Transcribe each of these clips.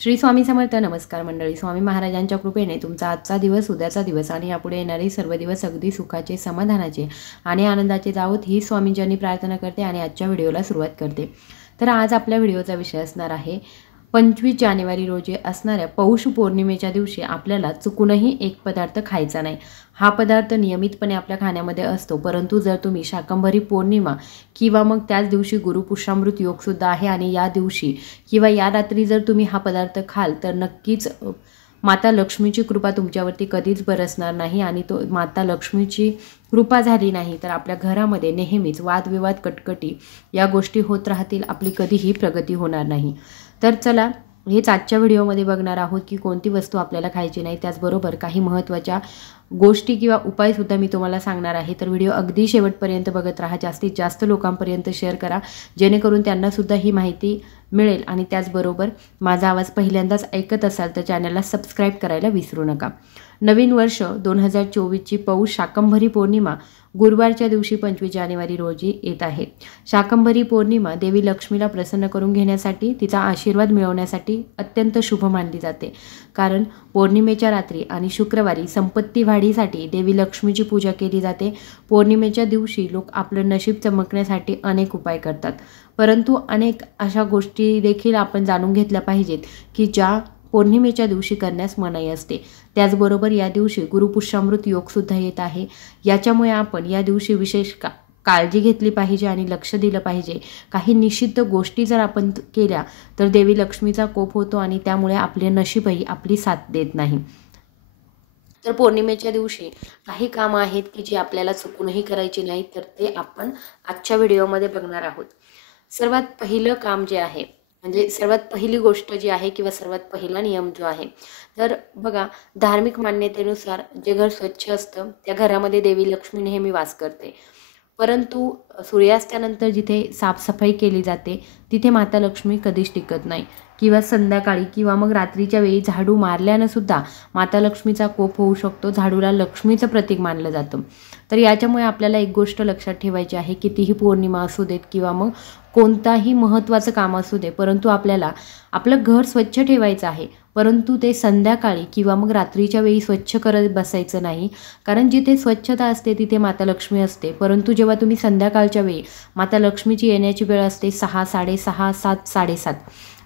श्री स्वामी समर्थ. नमस्कार मंडळी. स्वामी महाराजांच्या कृपेने तुमचा आजचा दिवस, उद्याचा दिवस आणि यापुढे येणारे सर्व दिवस अगदी सुखाचे, समाधानाचे आणि आनंदाचे जावोत ही स्वामींच्यांनी प्रार्थना करते आणि आजच्या व्हिडिओला सुरुवात करते. तर आज आपल्या व्हिडिओचा विषय असणार आहे 25 जानेवारी रोजी असणाऱ्या पौष पौर्णिमेच्या दिवशी आपल्याला चुकूनही एक पदार्थ खायचा नाही. हा पदार्थ नियमितपणे आपल्या खाण्यामध्ये असतो, परंतु जर तुम्ही शाकंभरी पौर्णिमा किंवा मग त्याच दिवशी गुरुपुष्यामृत योगसुद्धा आहे आणि या दिवशी किंवा या रात्री जर तुम्ही हा पदार्थ खाल तर नक्कीच माता लक्ष्मीची कृपा तुमच्यावरती कधीच बरसणार नाही आणि तो माता लक्ष्मीची कृपा झाली नाही तर आपल्या घरामध्ये नेहमीच वादविवाद, कटकटी या गोष्टी होत राहतील. आपली कधीही प्रगती होणार नाही. तर चला हेच आजच्या व्हिडिओमध्ये बघणार आहोत की कोणती वस्तू आपल्याला खायची नाही. त्याचबरोबर काही महत्त्वाच्या गोष्टी किंवा उपायसुद्धा मी तुम्हाला सांगणार आहे. तर व्हिडिओ अगदी शेवटपर्यंत बघत राहा. जास्तीत जास्त लोकांपर्यंत शेअर करा जेणेकरून त्यांनासुद्धा ही माहिती मिळेल. आणि त्याचबरोबर माझा आवाज पहिल्यांदाच ऐकत असाल तर चॅनलला सबस्क्राईब करायला विसरू नका. नवीन वर्ष 2024ची पौष शाकंभरी पौर्णिमा गुरुवारच्या दिवशी 25 जानेवारी रोजी येत आहे. शाकंभरी पौर्णिमा देवी लक्ष्मीला प्रसन्न करून घेण्यासाठी, तिचा आशीर्वाद मिळवण्यासाठी अत्यंत शुभ मानली जाते. कारण पौर्णिमेच्या रात्री आणि शुक्रवारी संपत्ती वाढीसाठी देवी लक्ष्मीची पूजा केली जाते. पौर्णिमेच्या दिवशी लोक आपलं नशीब चमकण्यासाठी अनेक उपाय करतात, परंतु अनेक अशा गोष्टी देखील आपण जाणून घेतल्या पाहिजेत की ज्या पौर्णिमेच्या दिवशी करण्यास मनाई असते. त्याचबरोबर या दिवशी गुरुपुष्यामृत योगसुद्धा येत आहे. याच्यामुळे आपण या दिवशी विशेष काळजी घेतली पाहिजे आणि लक्ष दिलं पाहिजे. काही निषिद्ध गोष्टी जर आपण केल्या तर देवी लक्ष्मीचा कोप होतो आणि त्यामुळे आपले नशीबही आपली साथ देत नाही. तर पौर्णिमेच्या दिवशी काही कामं आहेत की जी आपल्याला चुकूनही करायची नाही, तर ते आपण आजच्या व्हिडिओमध्ये बघणार आहोत. सर्वात पहिलं काम जे आहे म्हणजे सर्वात पहिली गोष्ट जी आहे किंवा सर्वात पहिला नियम जो आहे, तर बघा धार्मिक मान्यतेनुसार जे घर स्वच्छ असतं त्या घरामध्ये देवी लक्ष्मी नेहमी वास करते. परंतु सूर्यास्तानंतर जिथे साफसफाई केली जाते तिथे माता लक्ष्मी कधीच टिकत नाही. किंवा संध्याकाळी किंवा मग रात्रीच्या वेळी झाडू मारल्यानं सुद्धा माता लक्ष्मीचा कोप होऊ शकतो. झाडूला लक्ष्मीचं प्रतीक मानलं जातं. तर याच्यामुळे आपल्याला एक गोष्ट लक्षात ठेवायची आहे, कितीही पौर्णिमा असू देत किंवा मग कोणताही महत्त्वाचं काम असू दे, परंतु आपल्याला आपलं घर स्वच्छ ठेवायचं आहे. परंतु ते संध्याकाळी किंवा मग रात्रीच्या वेळी स्वच्छ करत बसायचं नाही. कारण जिथे स्वच्छता असते तिथे माता लक्ष्मी असते. परंतु जेव्हा तुम्ही संध्याकाळच्या वेळी माता लक्ष्मीची येण्याची वेळ असते 6, 6:30, 7, 7:30,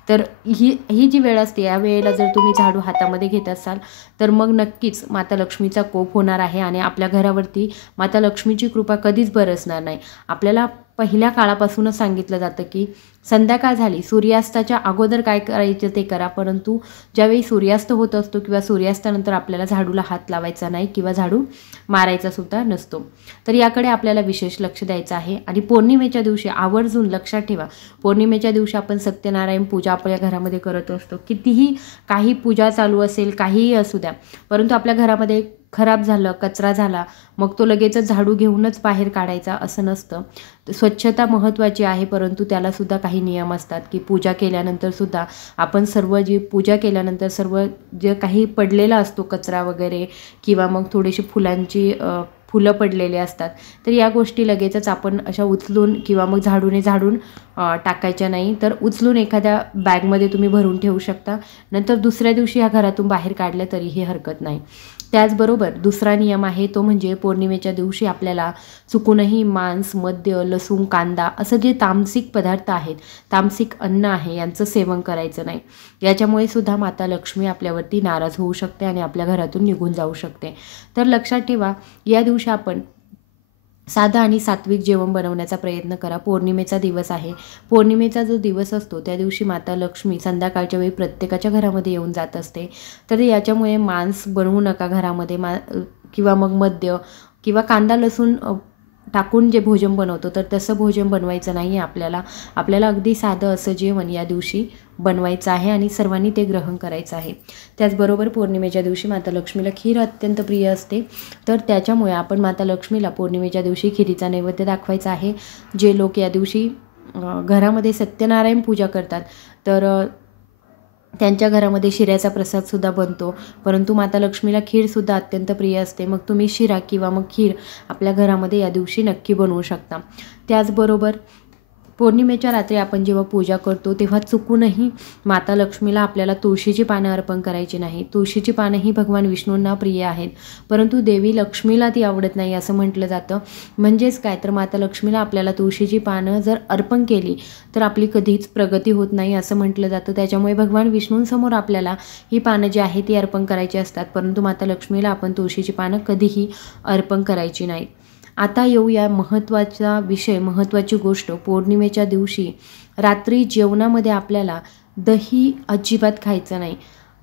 तर ही जी वेळ असते या वेळेला जर तुम्ही झाडू हातामध्ये घेत असाल तर मग नक्कीच माता लक्ष्मीचा कोप होणार आहे आणि आपल्या घरावरती माता लक्ष्मीची कृपा कधीच बरसणार नाही. आपल्याला पहिल्या काळापासूनच सांगितलं जातं की संध्याकाळ झाली, सूर्यास्ताच्या अगोदर काय करायचं ते करा, परंतु ज्यावेळी सूर्यास्त होत असतो किंवा सूर्यास्तानंतर आपल्याला झाडूला हात लावायचा नाही किंवा झाडू मारायचा सुद्धा नसतो. तर याकडे आपल्याला विशेष लक्ष द्यायचं आहे. आणि पौर्णिमेच्या दिवशी आवर्जून लक्षात ठेवा, पौर्णिमेच्या दिवशी आपण सत्यनारायण पूजा आपल्या घरामध्ये करत असतो. कितीही काही पूजा चालू असेल, काहीही असू द्या, परंतु आपल्या घरामध्ये खराब झालं, कचरा झाला, मग तो लगेचच झाडू घेऊनच बाहेर काढायचा असं नसतं. स्वच्छता महत्त्वाची आहे, परंतु त्यालासुद्धा काही नियम असतात की पूजा केल्यानंतर सुद्धा आपण पूजा केल्यानंतर सर्व जे काही पडलेला असतो कचरा वगैरे किंवा मग थोडीशी फुलं पडलेले असतात, तर या गोष्टी लगेचच आपण अशा उचलून किंवा मग झाडून टाकायच्या नाही. तर उचलून एखाद्या बॅगमध्ये तुम्ही भरून ठेवू शकता. नंतर दुसऱ्या दिवशी ह्या घरातून बाहेर काढल्या तरीही हरकत नाही. त्याचबरोबर दुसरा नियम आहे तो म्हणजे पौर्णिमेच्या दिवशी आपल्याला चुकूनही मांस, मद्य, लसूण, कांदा असं जे तामसिक पदार्थ आहेत, तामसिक अन्न आहे, यांचं सेवन करायचं नाही. याच्यामुळे सुद्धा माता लक्ष्मी आपल्यावरती नाराज होऊ शकते आणि आपल्या घरातून निघून जाऊ शकते. तर लक्षात ठेवा, या दिवशी आपण साधं आणि सात्विक जेवण बनवण्याचा प्रयत्न करा. पौर्णिमेचा दिवस आहे. पौर्णिमेचा जो दिवस असतो त्या दिवशी माता लक्ष्मी संध्याकाळच्या वेळी प्रत्येकाच्या घरामध्ये येऊन जात असते. तर याच्यामुळे मांस बनवू नका घरामध्ये, किंवा मग मद्य किंवा कांदा लसूण टाकून जे भोजन बनवतो तर तसं भोजन बनवायचं नाही आहे. आपल्याला अगदी साधं असं जेवण या दिवशी बनवायचं आहे आणि सर्वांनी ते ग्रहण करायचं आहे. त्याचबरोबर पौर्णिमेच्या दिवशी माता लक्ष्मीला खीर अत्यंत प्रिय असते. तर त्याच्यामुळे आपण माता लक्ष्मीला पौर्णिमेच्या दिवशी खिरीचा नैवेद्य दाखवायचा आहे. जे लोक या दिवशी घरामध्ये सत्यनारायण पूजा करतात तर त्यांच्या घरामध्ये शिऱ्याचा प्रसादसुद्धा बनतो, परंतु माता लक्ष्मीला खीरसुद्धा अत्यंत प्रिय असते. मग तुम्ही शिरा किंवा मग खीर आपल्या घरामध्ये या दिवशी नक्की बनवू शकता. त्याचबरोबर पौर्णिमेच्या रात्री आपण जेव्हा पूजा करतो तेव्हा चुकूनही माता लक्ष्मीला आपल्याला तुळशीची पानं अर्पण करायची नाही. तुळशीची पानं ही भगवान विष्णूंना प्रिय आहेत, परंतु देवी लक्ष्मीला ती आवडत नाही असं म्हटलं जातं. म्हणजेच काय तर माता लक्ष्मीला आपल्याला तुळशीची पानं जर अर्पण केली तर आपली कधीच प्रगती होत नाही असं म्हटलं जातं. त्याच्यामुळे भगवान विष्णूंसमोर आपल्याला ही पानं जी आहे ती अर्पण करायची असतात, परंतु माता लक्ष्मीला आपण तुळशीची पानं कधीही अर्पण करायची नाहीत. आता येऊया महत्त्वाचा विषय, महत्त्वाची गोष्ट. पौर्णिमेच्या दिवशी रात्री जेवणामध्ये आपल्याला दही अजिबात खायचं नाही.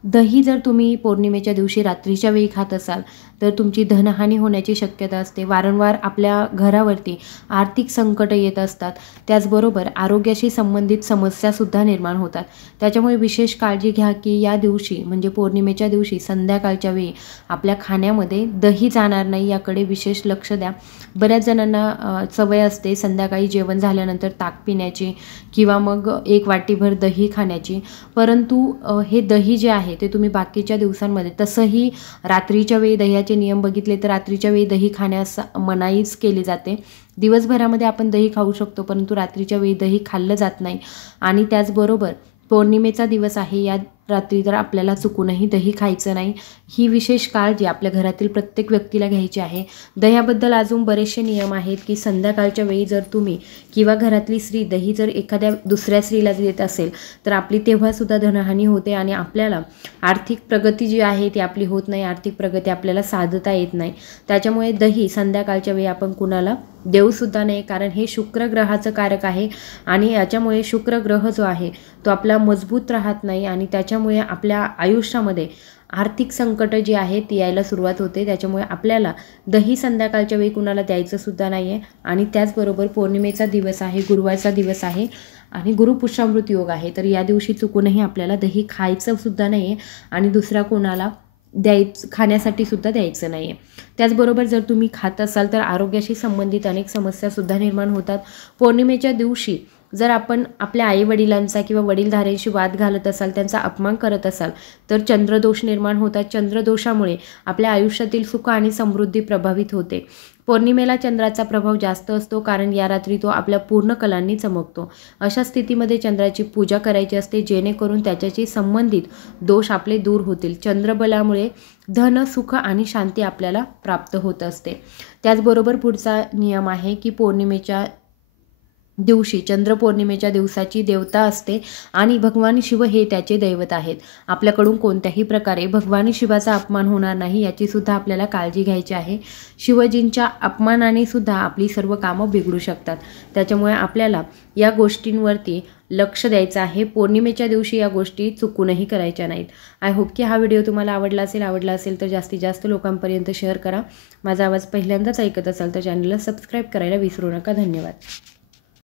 दही जर तुम्ही पौर्णिमेच्या दिवशी रात्रीच्या वेळी खात असाल तर तुमची धनहानी होण्याची शक्यता असते. वारंवार आपल्या घरावरती आर्थिक संकट येत असतात, त्याचबरोबर आरोग्याशी संबंधित समस्यासुद्धा निर्माण होतात. त्याच्यामुळे विशेष काळजी घ्या की या दिवशी म्हणजे पौर्णिमेच्या दिवशी संध्याकाळच्या वेळी आपल्या खाण्यामध्ये दही जाणार नाही, याकडे विशेष लक्ष द्या. बऱ्याच जणांना सवय असते संध्याकाळी जेवण झाल्यानंतर ताक पिण्याची किंवा मग एक वाटीभर दही खाण्याची, परंतु हे दही जे आहे ते तुम्ही बाकीच्या दिवसांमध्ये, तसंही रात्रीच्या वेळी दह्याचे नियम बघितले तर रात्रीच्या वेळी दही खाण्यास मनाईच केली जाते. दिवसभरामध्ये आपण दही खाऊ शकतो, परंतु रात्रीच्या वेळी दही खाल्लं जात नाही. आणि त्याचबरोबर पौर्णिमेचा दिवस आहे, या रात्री तर आपल्याला चुकूनही दही खायचं नाही. ही विशेष काळजी आपल्या घरातील प्रत्येक व्यक्तीला घ्यायची आहे. दह्याबद्दल अजून बरेचसे नियम आहेत की संध्याकाळच्या वेळी जर तुम्ही किंवा घरातली स्त्री दही जर एखाद्या दुसऱ्या स्त्रीला देत असेल तर आपली तेव्हासुद्धा धनहानी होते आणि आपल्याला आर्थिक प्रगती जी आहे ती आपली होत नाही, आर्थिक प्रगती आपल्याला साधता येत नाही. त्याच्यामुळे दही संध्याकाळच्या वेळी आपण कुणाला देऊसुद्धा नाही, कारण हे शुक्र ग्रहाचं कारक आहे आणि याच्यामुळे शुक्र ग्रह जो आहे तो आपला मजबूत राहत नाही आणि त्याच्यामुळे आपल्या आयुष्यामध्ये आर्थिक संकट जी आहे ती यायला सुरुवात होते. त्याच्यामुळे आपल्याला दही संध्याकाळच्या वेळी कुणाला द्यायचं सुद्धा नाही आहे. आणि त्याचबरोबर पौर्णिमेचा दिवस आहे, गुरुवारचा दिवस आहे आणि गुरुपुष्यामृत योग आहे, तर या दिवशी चुकूनही आपल्याला दही खायचं सुद्धा नाही आहे आणि दुसऱ्या कोणाला खाण्यासाठी सुद्धा द्यायचं नाही आहे. त्याचबरोबर जर तुम्ही खात असाल तर आरोग्याशी संबंधित अनेक समस्यासुद्धा निर्माण होतात. पौर्णिमेच्या दिवशी जर आपण आपल्या आईवडिलांचा किंवा वडीलधाऱ्यांशी वाद घालत असाल, त्यांचा अपमान करत असाल तर चंद्रदोष निर्माण होतात. चंद्रदोषामुळे आपल्या आयुष्यातील सुख आणि समृद्धी प्रभावित होते. पौर्णिमेला चंद्राचा प्रभाव जास्त असतो, कारण या रात्री तो आपल्या पूर्ण कलांनी चमकतो. अशा स्थितीमध्ये चंद्राची पूजा करायची असते, जेणेकरून त्याच्याशी संबंधित दोष आपले दूर होतील. चंद्रबलामुळे धन, सुख आणि शांती आपल्याला प्राप्त होत असते. त्याचबरोबर पुढचा नियम आहे की पौर्णिमेच्या दिवशी, चंद्रपौर्णिमेच्या दिवसाची देवता असते आणि भगवान शिव हे त्याचे दैवत आहेत. आपल्याकडून कोणत्याही प्रकारे भगवान शिवाचा अपमान होणार नाही याची सुद्धा आपल्याला काळजी घ्यायची आहे. शिवजींच्या अपमानाने सुद्धा आपली सर्व कामं बिघडू शकतात. त्याच्यामुळे आपल्याला या गोष्टींवरती लक्ष द्यायचं आहे. पौर्णिमेच्या दिवशी या गोष्टी चुकूनही करायच्या नाहीत. आय होप की हा व्हिडिओ तुम्हाला आवडला असेल तर जास्तीत जास्त लोकांपर्यंत शेअर करा. माझा आवाज पहिल्यांदाच ऐकत असाल तर चॅनलला सबस्क्राईब करायला विसरू नका. धन्यवाद.